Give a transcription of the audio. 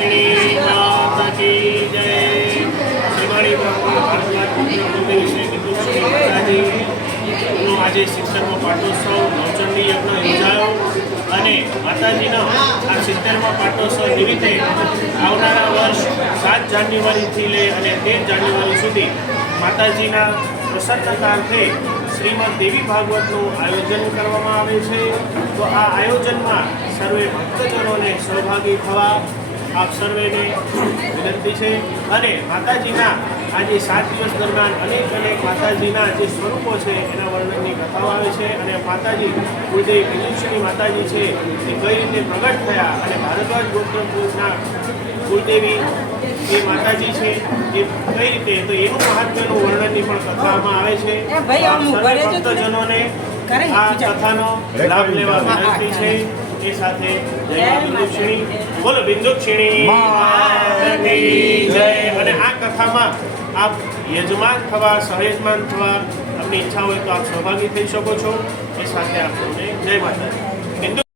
बिंदुक्षिणी माता की जय। श्रीमाणी भारद्वाज विषय बिंदुक्षिणी माताजी આજે 70મો પાટોત્સવ નવચંડી યજ્ઞ યોજાયો અને માતાજીનો આ 70મા પાટોત્સવ નિમિત્તે આવનારા વર્ષ 7 જાન્યુઆરીથી લઈ અને 13 જાન્યુઆરી સુધી માતાજીના પ્રસન્નતાર્થે શ્રીમદ દેવી ભાગવતનું આયોજન કરવામાં આવે છે। તો આ આયોજનમાં સર્વે ભક્તજનોને સહભાગી થવા આપ સર્વેને વિનંતી છે। અને માતાજીના આજે 7 દિવસ દરમિયાન અનેક માતાજીના જે સ્વરૂપો છે એના વર્ણનની કથાઓ આવે છે અને માતાજી કુળદેવી વિંધુક્ષિણી માતાજી છે એ કઈ રીતે પ્રગટ થયા અને ભારદ્વાજ ગોત્રના કુળદેવી એ માતાજી છે એ કઈ રીતે તો એનું મહાત્મ્યનું વર્ણનની પણ કથામાં આવે છે। ભક્તજનોને આ કથાનો લાભ લેવા વિનંતી છે। એ સાથે જય બિંદુક્ષિણી, બોલો બિંદુક્ષિણી માતા કી જય। અને આ કથામાં આપ યજમાન થવા સહયજમાન થવા આપની ઈચ્છા હોય તો આપ સહભાગી થઈ શકો છો। એ સાથે આપ સૌને જય માતાજી।